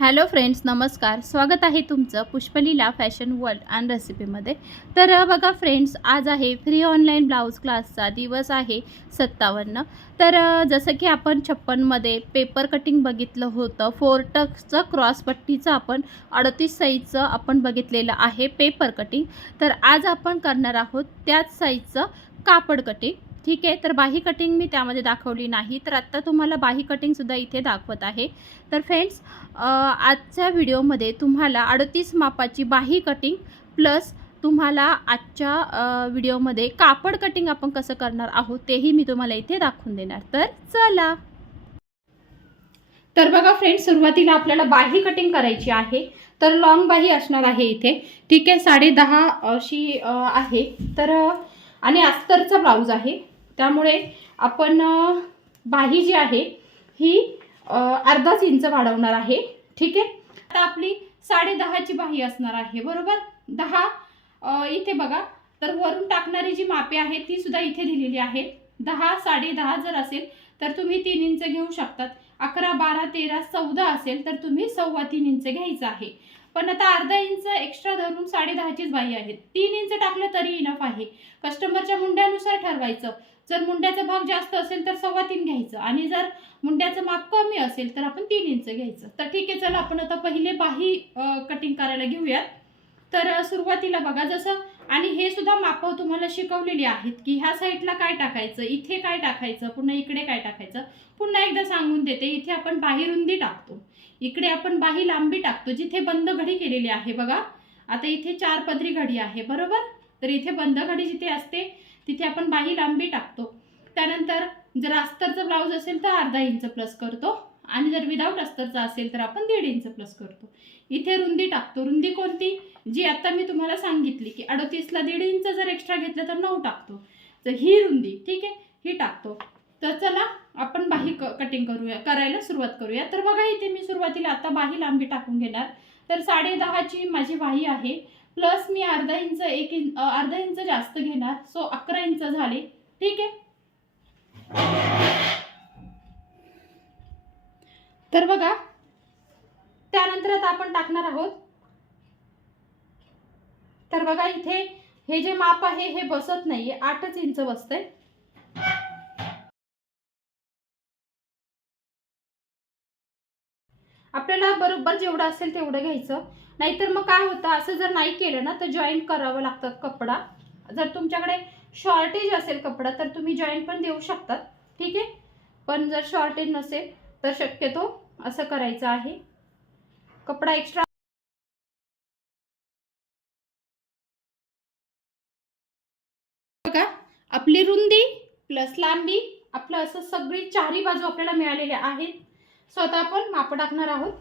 Hello friends नमस्कार. स्वागत आहे तुमचं पुष्पलीला फॅशन वर्ल्ड अँड रेसिपीमध्ये. तर बघा फ्रेंड्स आज आहे फ्री ऑनलाईन ब्लाऊज क्लासचा दिवस आहे सत्तावन्न. तर जसं की आपण छप्पनमध्ये पेपर कटिंग बघितलं होतं फोर टक्सचं क्रॉसपट्टीचं आपण अडतीस साईजचं आपण बघितलेलं आहे पेपर कटिंग. तर आज आपण करणार आहोत त्याच साईजचं कापड कटिंग. ठीक आहे तर बाही कटिंग मी त्यामध्ये दाखवली नाही. तर आत्ता तुम्हाला बाही कटिंगसुद्धा इथे दाखवत आहे. तर फ्रेंड्स आजच्या व्हिडिओमध्ये तुम्हाला अडतीस मापाची बाही कटिंग प्लस तुम्हाला आजच्या व्हिडिओमध्ये कापड कटिंग आपण कसं करणार आहोत तेही मी तुम्हाला इथे दाखवून देणार. तर चला. तर बघा फ्रेंड्स सुरुवातीला आपल्याला बाही कटिंग करायची आहे. तर लॉंग बाही असणार आहे इथे. ठीक आहे साडे दहा अशी आहे. तर आणि अस्तरचा ब्लाऊज आहे. त्यामुळे आपण बाही जी आहे ही अर्धाच इंच वाढवणार आहे. ठीक आहे? आता आपली साडे दहाची बाही असणार आहे बरोबर? दहा इथे बघा. तर वरून टाकणारी जी मापे आहेत ती सुद्धा इथे दिलेली आहेत. दहा साडे दहा जर असेल तर तुम्ही तीन इंच घेऊ शकतात. अकरा बारा तेरा चौदा असेल तर तुम्ही सव्वा तीन इंच घ्यायचं आहे. पण आता अर्धा इंच एक्स्ट्रा धरून साडे दहाचीच बाई आहेत. तीन इंच टाकलं तरी इनफ आहे. कस्टमरच्या मुंड्यानुसार ठरवायचं. जर मुंड्याचा भाग जास्त असेल तर सव्वा तीन घ्यायचं. आणि जर मुंड्याचं माप कमी असेल तर आपण तीन इंच घ्यायचं. तर ठीक आहे चला आपण आता पहिले बाही कटिंग करायला घेऊयात. तर सुरुवातीला बघा जसं आणि हे सुद्धा मापं तुम्हाला शिकवलेली आहेत की ह्या साईडला काय टाकायचं इथे काय टाकायचं पुन्हा इकडे काय टाकायचं. पुन्हा एकदा सांगून देते इथे आपण बाही रुंदी टाकतो. इकडे आपण बाही लांबी टाकतो जिथे बंद घडी केलेली आहे बघा. आता इथे चार पदरी घडी आहे बरोबर? तर इथे बंद घडी जिथे असते तिथे आपण बाही लांबी टाकतो. त्यानंतर जर अस्तरचं ब्लाऊज असेल तर अर्धा इंच प्लस करतो आणि जर विदाऊट अस्तरचा असेल तर आपण दीड इंच प्लस करतो. इथे रुंदी टाकतो. रुंदी कोणती? जी आता मी तुम्हाला सांगितली की अडतीसला दीड इंच जर एक्स्ट्रा घेतलं तर नऊ टाकतो. तर ही रुंदी ठीक आहे? ही टाकतो. तर चला आपण बाही क कटिंग करूया करायला सुरुवात करूया. तर बघा इथे मी सुरुवातीला आता बाही लांबी टाकून घेणार. तर साडे दहाची माझी बाही आहे. प्लस मी अर्धा इंच एक इंच अर्धा इंच जास्त घेणार. सो अकरा इंच झाले. ठीक आहे? तर बघा त्यानंतर आता आपण टाकणार आहोत. तर बघा इथे हे जे माप आहे हे बसत नाहीये. आठच इंच बसतंय. आपल्याला बरोबर जेवढं असेल तेवढं घ्यायचं. नाहीतर मग काय होतं? असं जर नाही केलं ना तर जॉईंट करावं लागतं कपडा. जर तुमच्याकडे शॉर्टेज असेल कपडा तर तुम्ही जॉईंट पण देऊ शकतात. ठीक आहे? पण जर शॉर्टेज नसेल तर शक्यतो असं करायचं आहे. कपडा एक्स्ट्रा बघा आपली रुंदी प्लस लांबी आपलं असं सगळी चारही बाजू आपल्याला मिळालेल्या आहेत. स्वतः आपण माप टाकणार आहोत.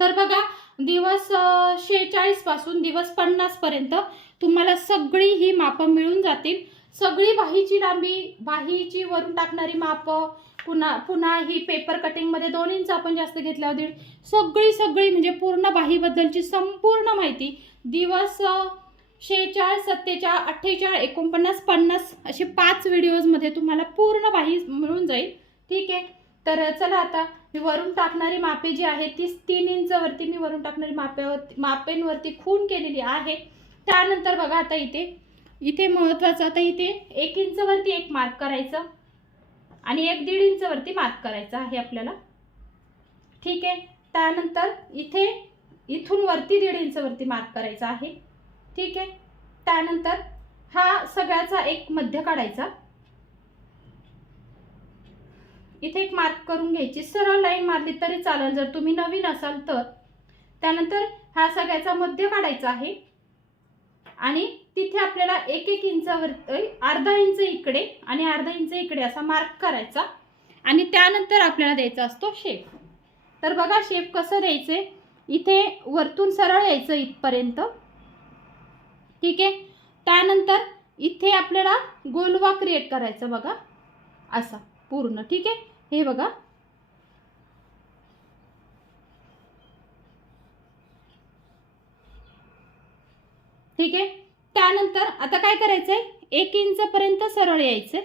तर बघा दिवस शेहेचाळीसपासून दिवस पन्नासपर्यंत तुम्हाला सगळी ही मापं मिळून जातील. सगळी बाहीची लांबी बाहीची वरून टाकणारी मापं पुन्हा पुन्हा ही पेपर कटिंगमध्ये दोन इंच आपण जास्त घेतल्यावर दीड. सगळी सगळी म्हणजे पूर्ण बाहीबद्दलची संपूर्ण माहिती दिवस शेहेचाळीस सत्तेचाळ अठ्ठेचाळ एकोणपन्नास पन्नास असे पाच व्हिडिओजमध्ये तुम्हाला पूर्ण बाही मिळून जाईल. ठीक आहे? तर चला आता मी वरून टाकणारी मापे जी आहे ती तीन इंचवरती मी वरून टाकणारी माप्यावरती मापेंवरती खून केलेली आहे. त्यानंतर बघा आता इथे. इथे महत्त्वाचं आता इथे एक इंचवरती एक मार्क करायचं आणि एक दीड इंचवरती मार्क करायचं आहे आपल्याला. ठीक आहे? त्यानंतर इथे इथून वरती दीड इंचवरती मार्क करायचा आहे. ठीक आहे? त्यानंतर हा सगळ्याचा एक मध्य काढायचा. इथे एक मार्क करून घ्यायची. सरळ लाईन मारली तरी चालेल. जर तुम्ही नवीन असाल तर. त्यानंतर हा सगळ्याचा मध्य काढायचा आहे. आणि तिथे आपल्याला एक एक इंचावर अर्धा इंच इकडे आणि अर्धा इंच इकडे असा मार्क करायचा. आणि त्यानंतर आपल्याला द्यायचा असतो शेप तर बघा शेप कसं द्यायचे? इथे वरतून सरळ यायचं इथपर्यंत. ठीक आहे? त्यानंतर इथे आपल्याला गोलवा क्रिएट करायचा बघा. असा. पूर्ण. ठीक आहे? हे बघा. ठीक आहे? त्यानंतर आता काय करायचं आहे एक इंचपर्यंत सरळ यायचं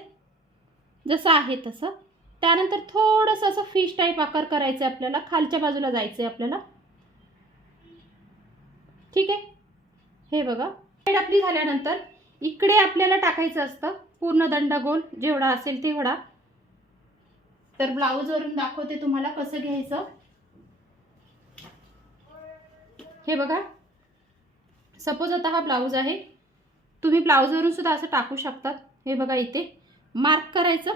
जसं आहे तसं. त्यानंतर थोडंसं असं फिश टाईप आकार करायचं आहे आपल्याला. खालच्या बाजूला जायचं आहे आपल्याला. ठीक आहे? हे बघा. साईड आपली झाल्यानंतर इकडे आपल्याला टाकायचं असतं. पूर्ण दंडगोल जेवढा असेल तेवढा. तर ब्लाऊजवरून दाखवते तुम्हाला कसं घ्यायचं. हे बघा. सपोज आता हा ब्लाऊज आहे. तुम्ही ब्लाऊजवरून सुद्धा असं टाकू शकतात. हे बघा इथे. मार्क करायचं.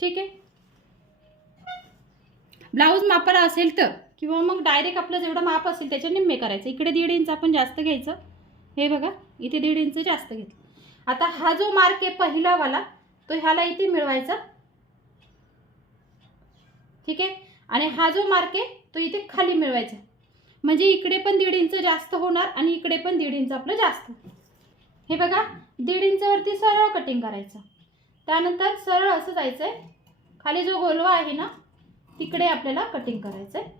ठीक आहे? ब्लाऊज मापाला असेल तर किंवा मग डायरेक्ट आपलं जेवढं माप असेल त्याच्या निम्मे करायचं. इकडे दीड इंच आपण जास्त घ्यायचं. हे बघा. इथे दीड इंच जास्त घेतलं. आता हा जो मार्क आहे पहिलावाला तो ह्याला इथे मिळवायचा. ठीक आहे? आणि हा जो मार्क आहे तो इथे खाली मिळवायचा. म्हणजे इकडे पण दीड इंच जास्त होणार आणि इकडे पण दीड इंच आपलं जास्त. हे बघा दीड इंचवरती सरळ कटिंग करायचं. त्यानंतर सरळ असं जायचं आहे खाली जो गोलवा आहे ना तिकडे आपल्याला कटिंग करायचं आहे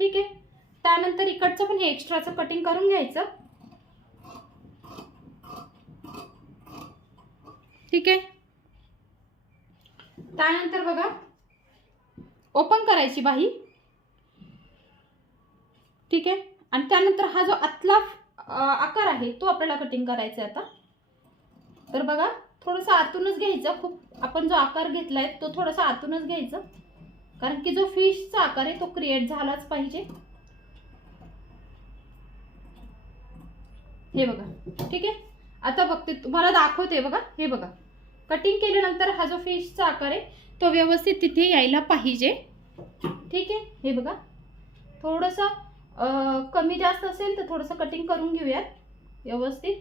ठीक आहे? त्यानंतर इकडचं पण हे एक्स्ट्राचं कटिंग करून घ्यायचं. ठीक आहे? त्यानंतर बघा. ओपन करायची बाही ठीक आहे? आणि त्यानंतर हा जो आतला आकार आहे तो आपल्याला कटिंग करायचा आहे आता. तर बघा थोडंसं आतूनच घ्यायचं. खूप आपण जो आकार घेतला आहे तो थोडासा आतूनच घ्यायचं. कारण की जो फिशचा आकार आहे तो क्रिएट झालाच पाहिजे. हे बघा. ठीक आहे? आता बघते तुम्हाला दाखवते बघा हे बघा. कटिंग केल्यानंतर हा जो फिशचा आकार आहे तो व्यवस्थित तिथे यायला पाहिजे. ठीक आहे? हे बघा. थोडंसं कमी जास्त असेल तर थोडंसं कटिंग करून घेऊयात. व्यवस्थित.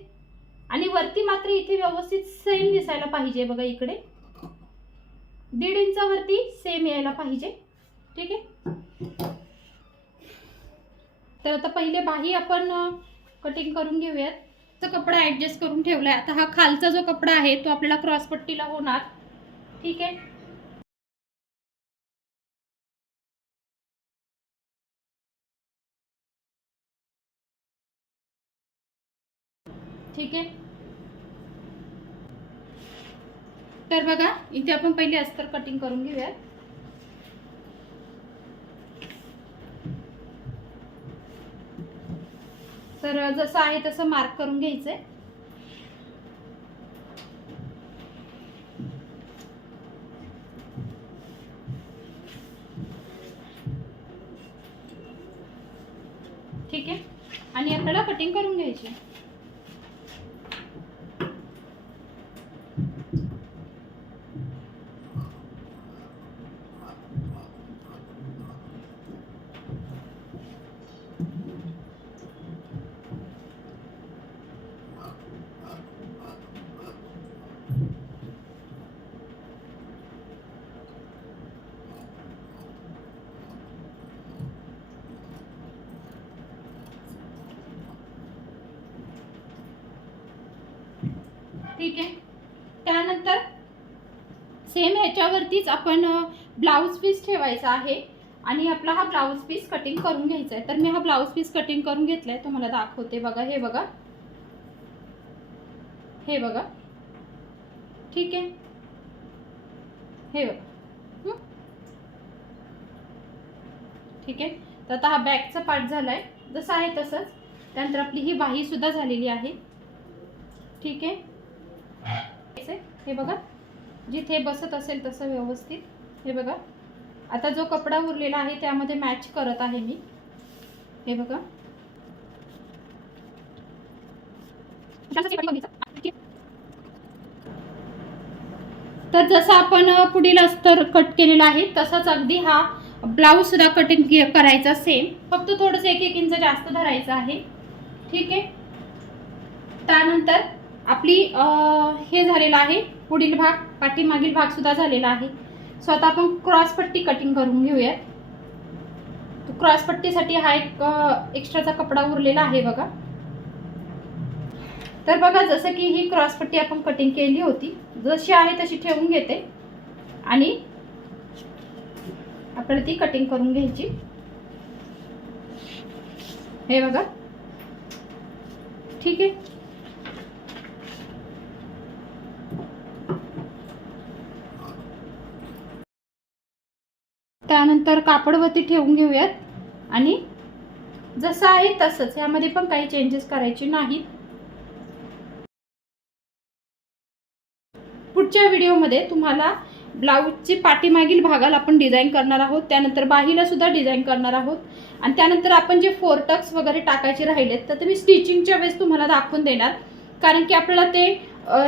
आणि वरती मात्र इथे व्यवस्थित सेम दिसायला पाहिजे बघा इकडे. दीड इंचावरती सेम यायला पाहिजे. ठीक आहे? तर आता पहिले बाही आपण कटिंग करून घेऊयात. कपडा ॲडजस्ट करून ठेवला आहे आता हा खालचा जो कपडा आहे तो आपल्याला क्रॉसपट्टीला होणार. ठीक आहे? ठीक आहे? तर बघा इथे आपण पहिले अस्तर कटिंग करून घेऊयात. तर जसं आहे तसं मार्क करून घ्यायचंय. ठीक आहे? आणि आपल्याला कटिंग करून घ्यायची ठीक आहे. त्यानंतर सेम ह्याच्यावरतीच आपण ब्लाऊज पीस ठेवायचा आहे. आणि आपला हा ब्लाऊज पीस कटिंग करून घ्यायचा आहे. तर मी हा ब्लाऊज पीस कटिंग करून घेतलाय. तुम्हाला दाखवते बघा. हे बघा. हे बघा. ठीक आहे. हे बघा. ठीक आहे. तर आता हा बॅकचा पार्ट आहे जसं आहे तसंच. त्यानंतर आपली ही बाही सुद्धा झालेली आहे. ठीक आहे. हे बघा जिथे बसत असेल तसं व्यवस्थित. हे बघा. आता जो कपडा उरलेला आहे त्यामध्ये मॅच करत आहे मी. हे बघा. तर जसं आपण पुढील अस्तर कट केलेला आहे तसाच अगदी हा ब्लाऊज सुद्धा कटिंग करायचा सेम फक्त थोडंसं एक एक इंच जास्त धरायचं आहे. ठीक आहे? त्यानंतर आपली हे झालेलं आहे. पुढील भाग पाठीमागील भागसुद्धा झालेला आहे. सो आता आपण क्रॉसपट्टी कटिंग करून घेऊयात. क्रॉसपट्टीसाठी हा एक एक्स्ट्राचा कपडा उरलेला आहे बघा. तर बघा जसं की ही क्रॉसपट्टी आपण कटिंग केली होती जशी आहे तशी ठेवून घेते. आणि आपल्याला ती कटिंग करून घ्यायची. हे बघा. ठीक आहे? त्यानंतर कापडवरती ठेवून घेऊयात. आणि जसं आहे तसंच. यामध्ये पण काही चेंजेस करायचे नाहीत. पुढच्या व्हिडिओमध्ये तुम्हाला ब्लाऊजची पाठीमागील भागाला आपण डिझाईन करणार आहोत. त्यानंतर बाहीला सुद्धा डिझाईन करणार आहोत. आणि त्यानंतर आपण जे फोरटक्स वगैरे टाकायचे राहिलेत तर ते मी स्टिचिंगच्या वेळेस तुम्हाला दाखवून देणार. कारण की आपल्याला ते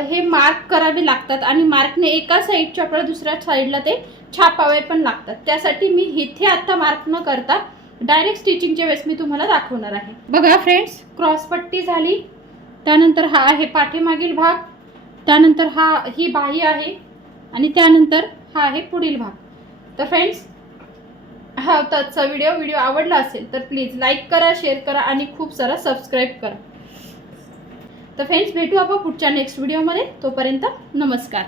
हे मार्क करावे लागतात. आणि मार्कने एका साईडच्या आपल्याला दुसऱ्या साईडला ते छापावे पण लागतात. त्यासाठी मी इथे आत्ता मार्क न करता डायरेक्ट स्टिचिंगच्या वेळेस मी तुम्हाला दाखवणार आहे. बघा फ्रेंड्स क्रॉसपट्टी झाली. त्यानंतर हा आहे पाठीमागील भाग. त्यानंतर हा ही बाही आहे. आणि त्यानंतर हा आहे पुढील भाग. तर फ्रेंड्स हा होताचा व्हिडिओ व्हिडिओ आवडला असेल तर प्लीज लाईक करा शेअर करा आणि खूप सारा सबस्क्राईब करा. तर फ्रेंड्स भेटू आपण पुढच्या नेक्स्ट व्हिडिओमध्ये तोपर्यंत नमस्कार.